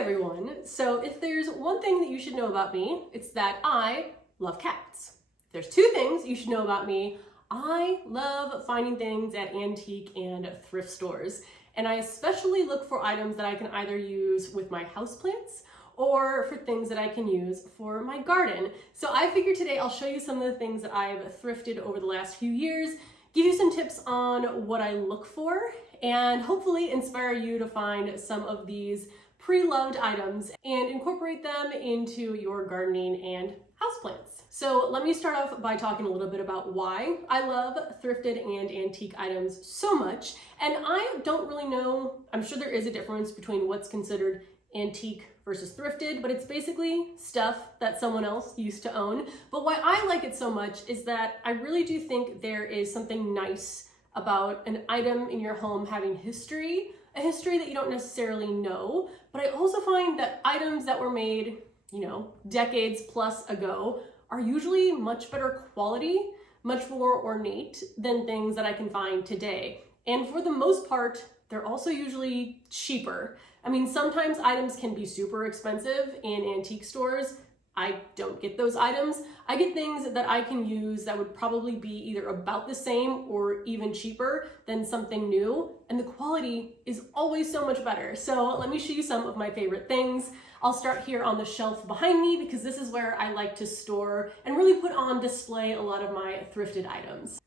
everyone. So if there's one thing that you should know about me, it's that I love cats. If there's two things you should know about me, I love finding things at antique and thrift stores. And I especially look for items that I can either use with my houseplants or for things that I can use for my garden. So I figured today I'll show you some of the things that I've thrifted over the last few years, give you some tips on what I look for, and hopefully inspire you to find some of these pre-loved items and incorporate them into your gardening and houseplants. So let me start off by talking a little bit about why I love thrifted and antique items so much. And I don't really know, I'm sure there is a difference between what's considered antique versus thrifted, but it's basically stuff that someone else used to own. But why I like it so much is that I really do think there is something nice about an item in your home having history, a history that you don't necessarily know. But I also find that items that were made, decades plus ago are usually much better quality, much more ornate than things that I can find today. And for the most part, they're also usually cheaper. I mean, sometimes items can be super expensive in antique stores. I don't get those items. I get things that I can use that would probably be either about the same or even cheaper than something new. And the quality is always so much better. So let me show you some of my favorite things. I'll start here on the shelf behind me because this is where I like to store and really put on display a lot of my thrifted items.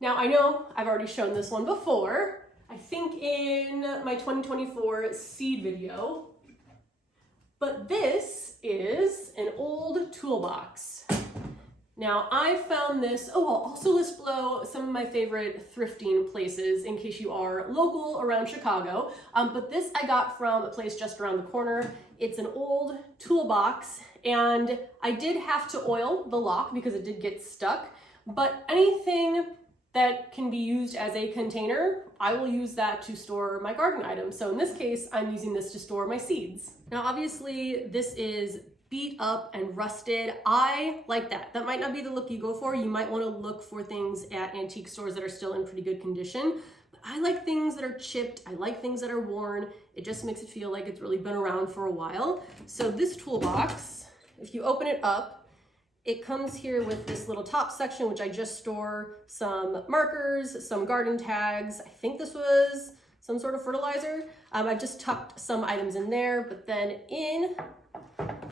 Now I know I've already shown this one before. I think in my 2024 seed video, but this is an old toolbox. Now I found this, I'll also list below some of my favorite thrifting places in case you are local around Chicago. But this I got from a place just around the corner. It's an old toolbox and I did have to oil the lock because it did get stuck, but anything that can be used as a container, I will use that to store my garden items. So in this case, I'm using this to store my seeds. Now, obviously this is beat up and rusted. I like that. That might not be the look you go for. You might want to look for things at antique stores that are still in pretty good condition. But I like things that are chipped. I like things that are worn. It just makes it feel like it's really been around for a while. So this toolbox, if you open it up, it comes here with this little top section, which I just store some markers, some garden tags. I think this was some sort of fertilizer. I just tucked some items in there, but then in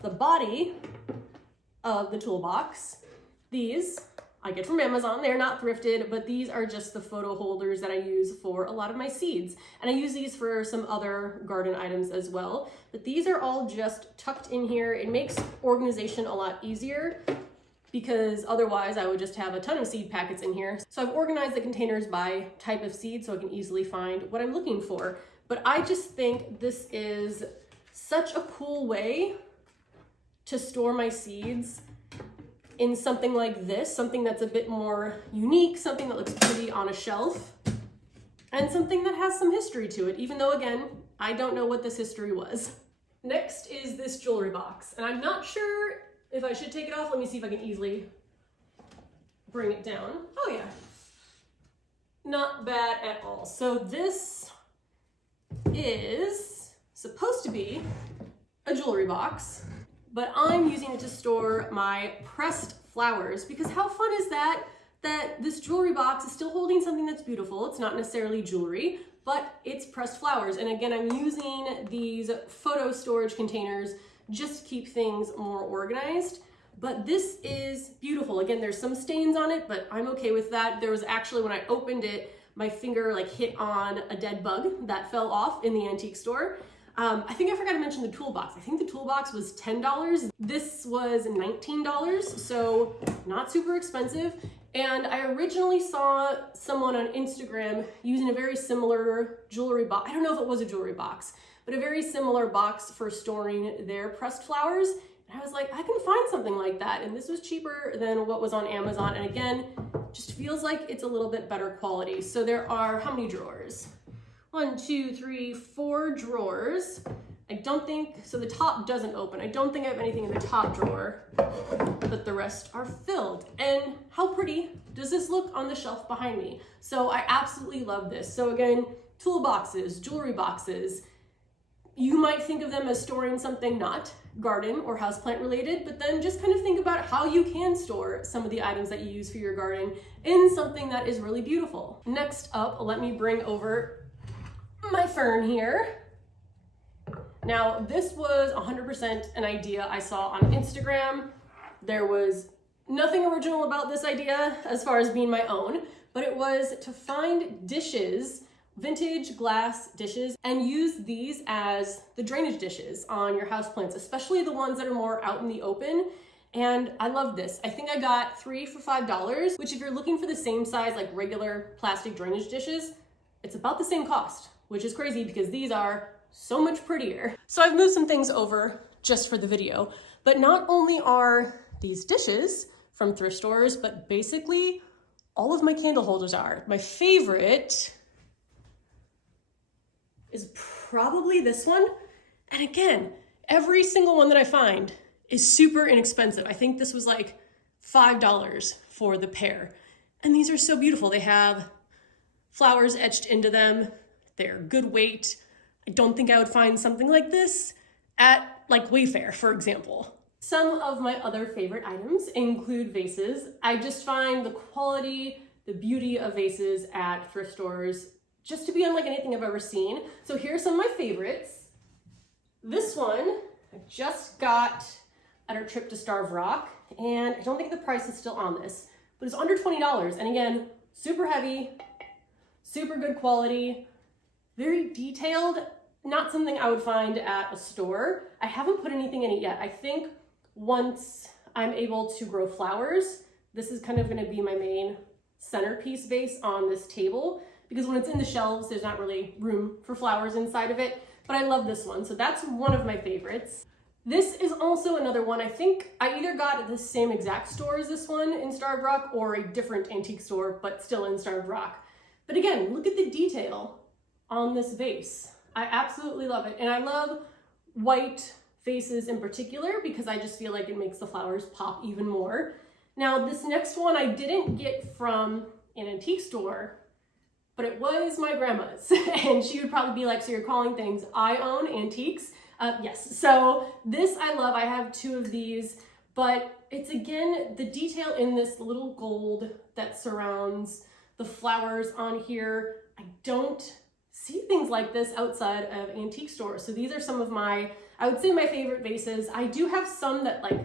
the body of the toolbox, these I get from Amazon. They're not thrifted, but these are just the photo holders that I use for a lot of my seeds. And I use these for some other garden items as well. But these are all just tucked in here. It makes organization a lot easier because otherwise I would just have a ton of seed packets in here. So I've organized the containers by type of seed so I can easily find what I'm looking for. But I just think this is such a cool way to store my seeds in something like this, something that's a bit more unique, something that looks pretty on a shelf, and something that has some history to it, even though, again, I don't know what this history was. Next is this jewelry box, and I'm not sure if I should take it off. Let me see if I can easily bring it down. Oh yeah, not bad at all. So this is supposed to be a jewelry box, but I'm using it to store my pressed flowers because how fun is that this jewelry box is still holding something that's beautiful. It's not necessarily jewelry, but it's pressed flowers. And again, I'm using these photo storage containers just to keep things more organized. But this is beautiful. Again, there's some stains on it, but I'm okay with that. There was actually, when I opened it, my finger hit on a dead bug that fell off in the antique store. I think I forgot to mention the toolbox. I think the toolbox was $10. This was $19, so not super expensive. And I originally saw someone on Instagram using a very similar jewelry box. I don't know if it was a jewelry box, but a very similar box for storing their pressed flowers. And I was like, I can find something like that. And this was cheaper than what was on Amazon. And again, just feels like it's a little bit better quality. So there are, how many drawers? 1, 2, 3, 4 drawers. I don't think, so the top doesn't open. I don't think I have anything in the top drawer, but the rest are filled. And how pretty does this look on the shelf behind me? So I absolutely love this. So again, toolboxes, jewelry boxes, You might think of them as storing something not garden or houseplant related, but then just kind of think about how you can store some of the items that you use for your garden in something that is really beautiful. Next up, let me bring over my fern here. Now, this was 100% an idea I saw on Instagram. There was nothing original about this idea as far as being my own, but it was to find dishes, vintage glass dishes, and use these as the drainage dishes on your houseplants, especially the ones that are more out in the open. And I love this. I think I got 3 for $5, which if you're looking for the same size like regular plastic drainage dishes, it's about the same cost, which is crazy because these are so much prettier. So I've moved some things over just for the video, but not only are these dishes from thrift stores, but basically all of my candle holders are. My favorite is probably this one. And again, every single one that I find is super inexpensive. I think this was like $5 for the pair. And these are so beautiful. They have flowers etched into them. They're good weight. I don't think I would find something like this at like Wayfair, for example. Some of my other favorite items include vases. I just find the quality, the beauty of vases at thrift stores just to be unlike anything I've ever seen. So here are some of my favorites. This one I just got at our trip to Starved Rock, and I don't think the price is still on this, but it's under $20. And again, super heavy, super good quality, very detailed, not something I would find at a store. I haven't put anything in it yet. I think once I'm able to grow flowers, this is kind of gonna be my main centerpiece vase on this table, because when it's in the shelves, there's not really room for flowers inside of it, but I love this one. So that's one of my favorites. This is also another one. I think I either got at the same exact store as this one in Starved Rock or a different antique store, but still in Starved Rock. But again, look at the detail on this vase. I absolutely love it. And I love white vases in particular because I just feel like it makes the flowers pop even more. Now, this next one I didn't get from an antique store, but it was my grandma's. And she would probably be like, so you're calling things I own antiques? Yes, so this I love. I have 2 of these, but it's again, the detail in this little gold that surrounds the flowers on here. I don't see things like this outside of antique stores. So these are some of my, I would say my favorite vases. I do have some that like,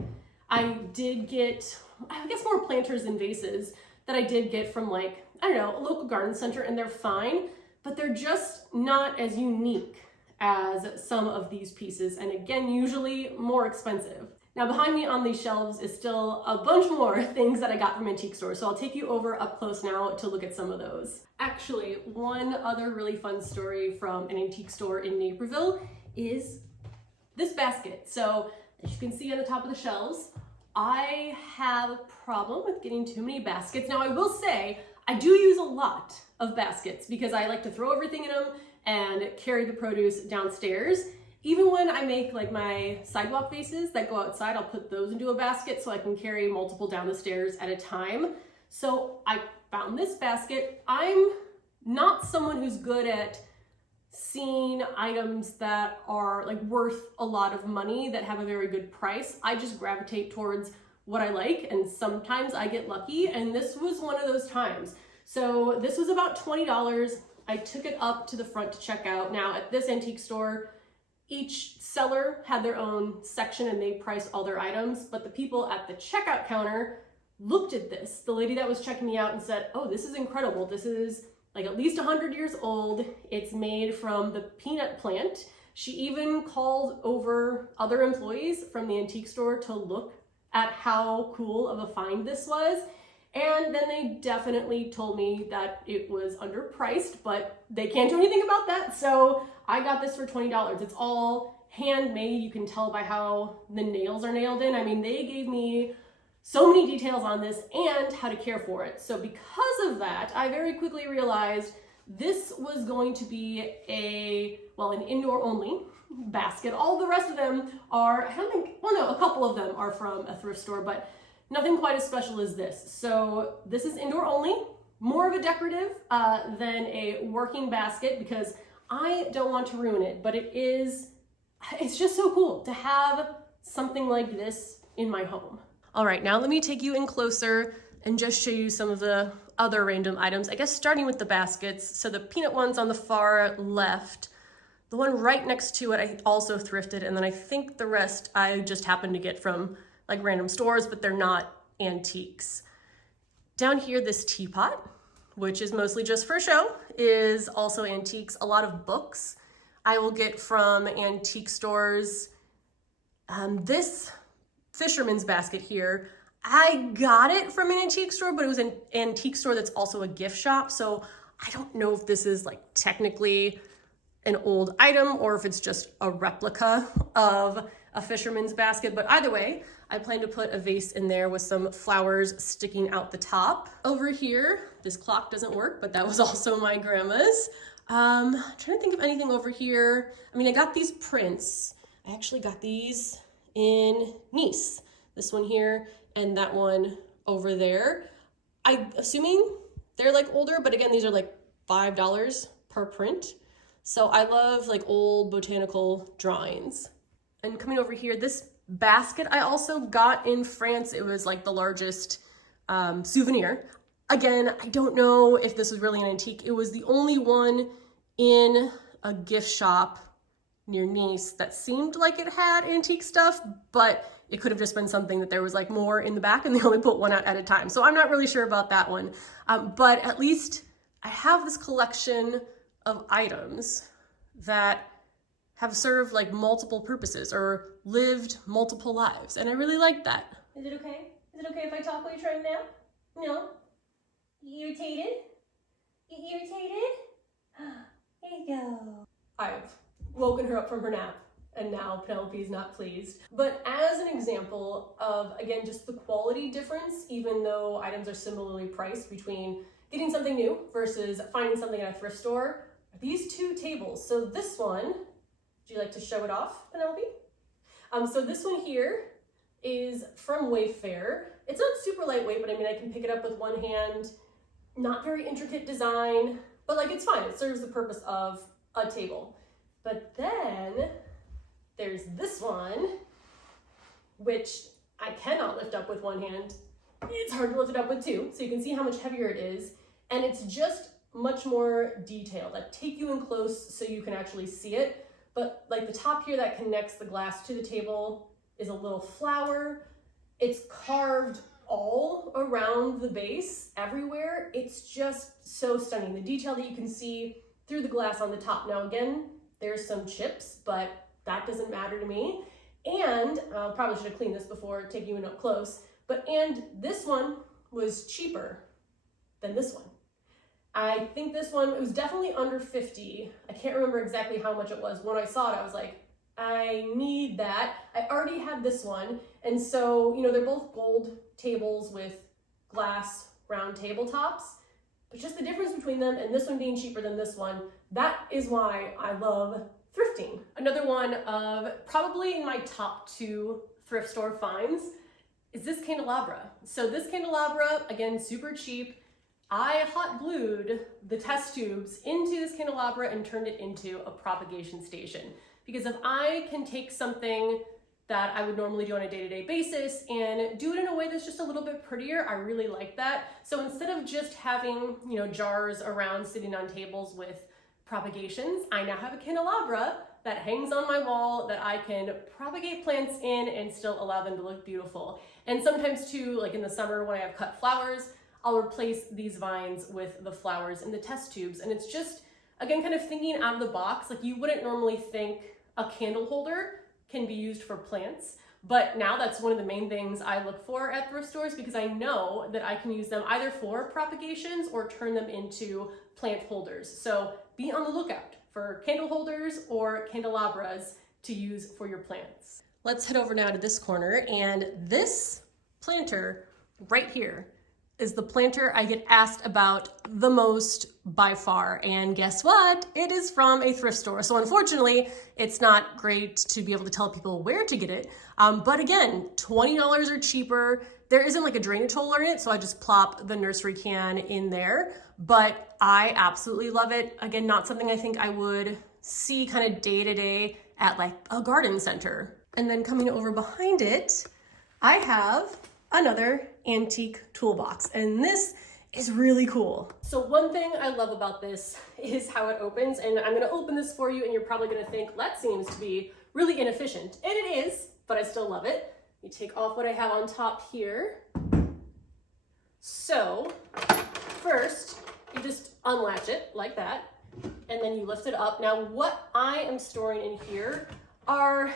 I did get, I guess more planters than vases that I did get from like, I don't know, a local garden center, and they're fine, but they're just not as unique as some of these pieces. And again, usually more expensive. Now behind me on these shelves is still a bunch more things that I got from antique stores. So I'll take you over up close now to look at some of those. Actually, one other really fun story from an antique store in Naperville is this basket. So as you can see on the top of the shelves, I have a problem with getting too many baskets. Now I will say, I do use a lot of baskets because I like to throw everything in them and carry the produce downstairs. Even when I make like my sidewalk vases that go outside, I'll put those into a basket so I can carry multiple down the stairs at a time. So I found this basket. I'm not someone who's good at seeing items that are like worth a lot of money that have a very good price. I just gravitate towards what I like, and sometimes I get lucky, and this was one of those times. So this was about $20. I took it up to the front to check out. Now at this antique store, each seller had their own section and they priced all their items, but the people at the checkout counter looked at this. The lady that was checking me out and said, oh, this is incredible. This is like at least 100 years old. It's made from the peanut plant. She even called over other employees from the antique store to look at how cool of a find this was. And then they definitely told me that it was underpriced, but they can't do anything about that. So I got this for $20. It's all handmade. You can tell by how the nails are nailed in. I mean, they gave me so many details on this and how to care for it. So because of that, I very quickly realized this was going to be an indoor only basket. All the rest of them are, I don't think, well, no, a couple of them are from a thrift store, but nothing quite as special as this. So this is indoor only, more of a decorative than a working basket because I don't want to ruin it, but it is it's just so cool to have something like this in my home. All right, now let me take you in closer and just show you some of the other random items. I guess starting with the baskets. So the peanut ones on the far left, the one right next to it, I also thrifted. And then I think the rest I just happened to get from like random stores, but they're not antiques. Down here, this teapot, which is mostly just for show, is also antiques. A lot of books I will get from antique stores. This fisherman's basket here, I got it from an antique store, but it was an antique store that's also a gift shop. So I don't know if this is like technically an old item or if it's just a replica of a fisherman's basket. But either way, I plan to put a vase in there with some flowers sticking out the top. Over here, this clock doesn't work, but that was also my grandma's. Trying to think of anything over here. I mean, I got these prints. I actually got these in Nice. This one here and that one over there. I'm assuming they're like older, but again, these are like $5 per print. So I love like old botanical drawings. And coming over here, this basket I also got in France. It was like the largest souvenir. Again, I don't know if this was really an antique. It was the only one in a gift shop near Nice that seemed like it had antique stuff, but it could have just been something that there was like more in the back and they only put one out at a time. So I'm not really sure about that one. But at least I have this collection of items that have served like multiple purposes or lived multiple lives. And I really like that. Is it okay? Is it okay if I talk while you're trying to nap? No? You irritated? You irritated? There you go. I've woken her up from her nap and now Penelope's not pleased. But as an example of, again, just the quality difference, even though items are similarly priced between getting something new versus finding something at a thrift store, are these two tables. So this one, would you like to show it off, Penelope? So this one here is from Wayfair. It's not super lightweight, but I mean, I can pick it up with one hand. Not very intricate design, but like it's fine. It serves the purpose of a table. But then there's this one, which I cannot lift up with one hand. It's hard to lift it up with two, so you can see how much heavier it is. And it's just much more detailed. I take you in close so you can actually see it. But like the top here that connects the glass to the table is a little flower. It's carved all around the base, everywhere. It's just so stunning. The detail that you can see through the glass on the top. Now again, there's some chips, but that doesn't matter to me. And probably should have cleaned this before taking you up close. And this one was cheaper than this one. I think this one, it was definitely under 50. I can't remember exactly how much it was. When I saw it, I was like, I need that. I already had this one. And so, you know, they're both gold tables with glass round tabletops, but just the difference between them and this one being cheaper than this one, that is why I love thrifting. Another one of probably in my top 2 thrift store finds is this candelabra. So this candelabra, again, super cheap. I hot glued the test tubes into this candelabra and turned it into a propagation station. Because if I can take something that I would normally do on a day-to-day basis and do it in a way that's just a little bit prettier, I really like that. So instead of just having, you know, jars around sitting on tables with propagations, I now have a candelabra that hangs on my wall that I can propagate plants in and still allow them to look beautiful. And sometimes too, like in the summer when I have cut flowers, I'll replace these vines with the flowers in the test tubes. And it's just, again, kind of thinking out of the box. Like you wouldn't normally think a candle holder can be used for plants, but now that's one of the main things I look for at thrift stores because I know that I can use them either for propagations or turn them into plant holders. So be on the lookout for candle holders or candelabras to use for your plants. Let's head over now to this corner, and this planter right here is the planter I get asked about the most by far. And guess what? It is from a thrift store. So unfortunately, it's not great to be able to tell people where to get it. But again, $20 or cheaper. There isn't like a drainage holder in it, so I just plop the nursery can in there. But I absolutely love it. Again, not something I think I would see kind of day to day at like a garden center. And then coming over behind it, I have another antique toolbox, and this is really cool. So one thing I love about this is how it opens, and I'm gonna open this for you and you're probably gonna think that seems to be really inefficient, and it is, but I still love it. You take off what I have on top here. So first, you just unlatch it like that, and then you lift it up. Now what I am storing in here are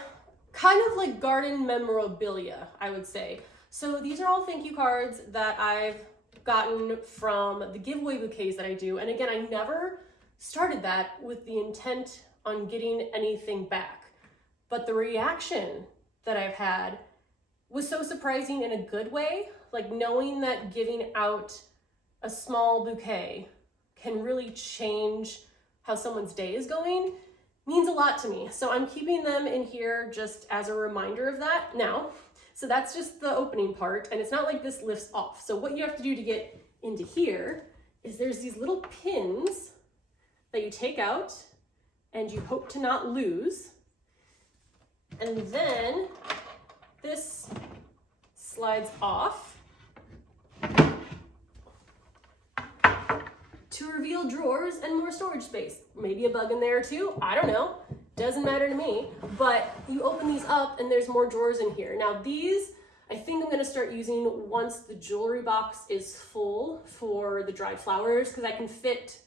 kind of like garden memorabilia, I would say. So these are all thank you cards that I've gotten from the giveaway bouquets that I do. And again, I never started that with the intent on getting anything back. But the reaction that I've had was so surprising in a good way. Like knowing that giving out a small bouquet can really change how someone's day is going means a lot to me. So I'm keeping them in here just as a reminder of that now. So that's just the opening part, and it's not like this lifts off. So what you have to do to get into here is there's these little pins that you take out and you hope to not lose. And then this slides off to reveal drawers and more storage space. Maybe a bug in there too, I don't know. Doesn't matter to me, but you open these up and there's more drawers in here. Now these, I think I'm gonna start using once the jewelry box is full for the dried flowers, because I can fit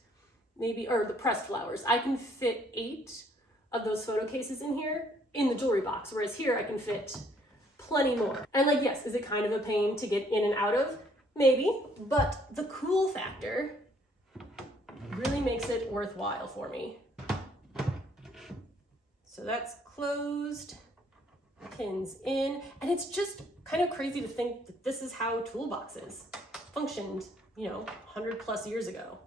maybe, or the pressed flowers, I can fit 8 of those photo cases in here in the jewelry box, whereas here I can fit plenty more. And like, yes, is it kind of a pain to get in and out of? Maybe, but the cool factor really makes it worthwhile for me. So that's closed, pins in, and it's just kind of crazy to think that this is how toolboxes functioned, 100+ years ago.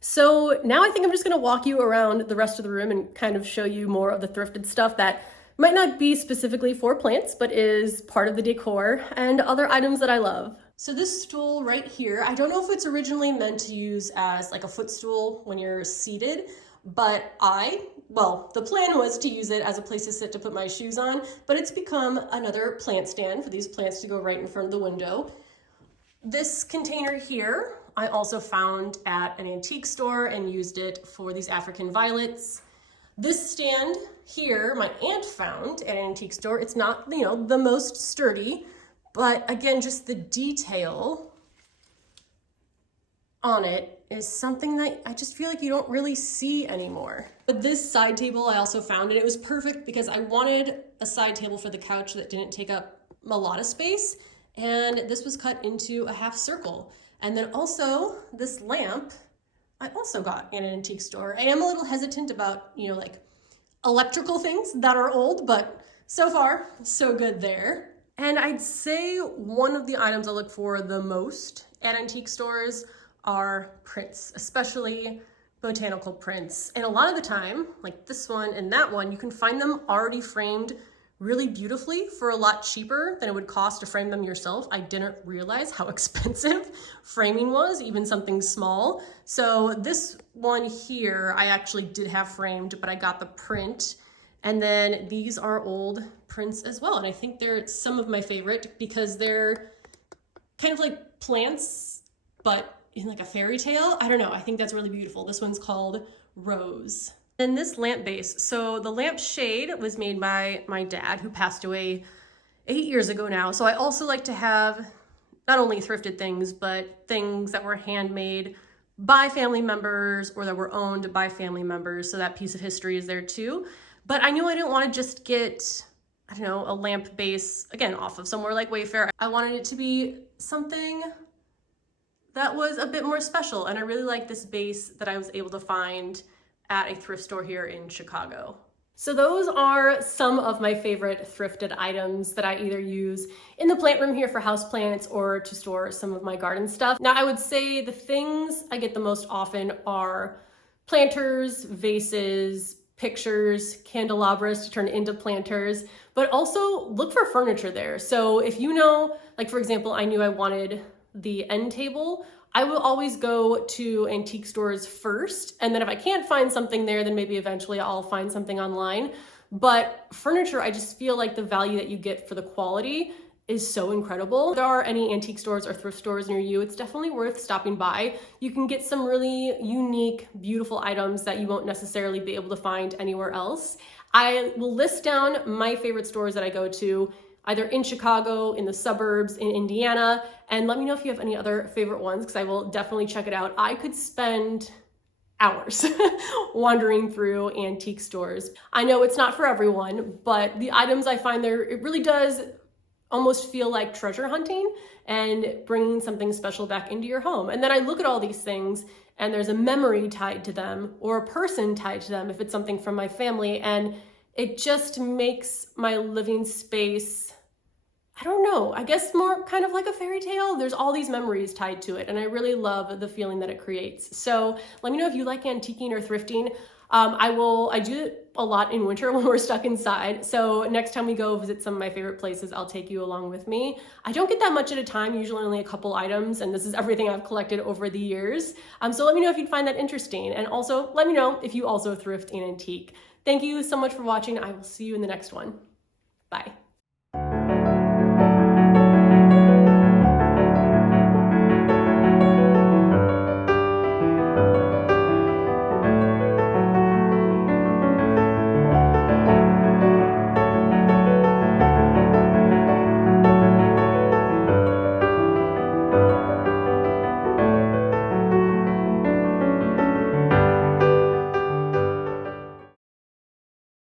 So now I think I'm just gonna walk you around the rest of the room and kind of show you more of the thrifted stuff that might not be specifically for plants, but is part of the decor and other items that I love. So this stool right here, I don't know if it's originally meant to use as like a footstool when you're seated, but the plan was to use it as a place to sit to put my shoes on, but it's become another plant stand for these plants to go right in front of the window. This container here, I also found at an antique store and used it for these African violets. This stand here, my aunt found at an antique store. It's not, the most sturdy, but again, just the detail on it is something that I just feel like you don't really see anymore. But this side table I also found, and it was perfect because I wanted a side table for the couch that didn't take up a lot of space, and this was cut into a half circle. And then also this lamp, I also got in an antique store. I am a little hesitant about, like electrical things that are old, but so far, so good there. And I'd say one of the items I look for the most at antique stores are prints, especially botanical prints. And a lot of the time, like this one and that one, you can find them already framed really beautifully for a lot cheaper than it would cost to frame them yourself. I didn't realize how expensive framing was, even something small. So this one here, I actually did have framed, but I got the print. And then these are old prints as well. And I think they're some of my favorite because they're kind of like plants, but in like a fairy tale. I don't know, I think that's really beautiful. This one's called Rose. And this lamp base, so the lamp shade was made by my dad, who passed away 8 years ago now. So I also like to have not only thrifted things, but things that were handmade by family members or that were owned by family members. So that piece of history is there too. But I knew I didn't want to just get, a lamp base, again, off of somewhere like Wayfair. I wanted it to be something that was a bit more special. And I really like this base that I was able to find at a thrift store here in Chicago. So those are some of my favorite thrifted items that I either use in the plant room here for houseplants or to store some of my garden stuff. Now I would say the things I get the most often are planters, vases, pictures, candelabras to turn into planters, but also look for furniture there. So if you know, like for example, I knew I wanted the end table, I will always go to antique stores first. And then if I can't find something there, then maybe eventually I'll find something online. But furniture, I just feel like the value that you get for the quality is so incredible. If there are any antique stores or thrift stores near you, it's definitely worth stopping by. You can get some really unique, beautiful items that you won't necessarily be able to find anywhere else. I will list down my favorite stores that I go to, either in Chicago, in the suburbs, in Indiana, and let me know if you have any other favorite ones, because I will definitely check it out. I could spend hours wandering through antique stores. I know it's not for everyone, but the items I find there, it really does almost feel like treasure hunting and bringing something special back into your home. And then I look at all these things and there's a memory tied to them or a person tied to them if it's something from my family, and it just makes my living space, I don't know, I guess more kind of like a fairy tale. There's all these memories tied to it, and I really love the feeling that it creates. So let me know if you like antiquing or thrifting. I do it a lot in winter when we're stuck inside. So next time we go visit some of my favorite places, I'll take you along with me. I don't get that much at a time, usually only a couple items, and this is everything I've collected over the years. So let me know if you'd find that interesting, and also let me know if you also thrift and antique. Thank you so much for watching. I will see you in the next one.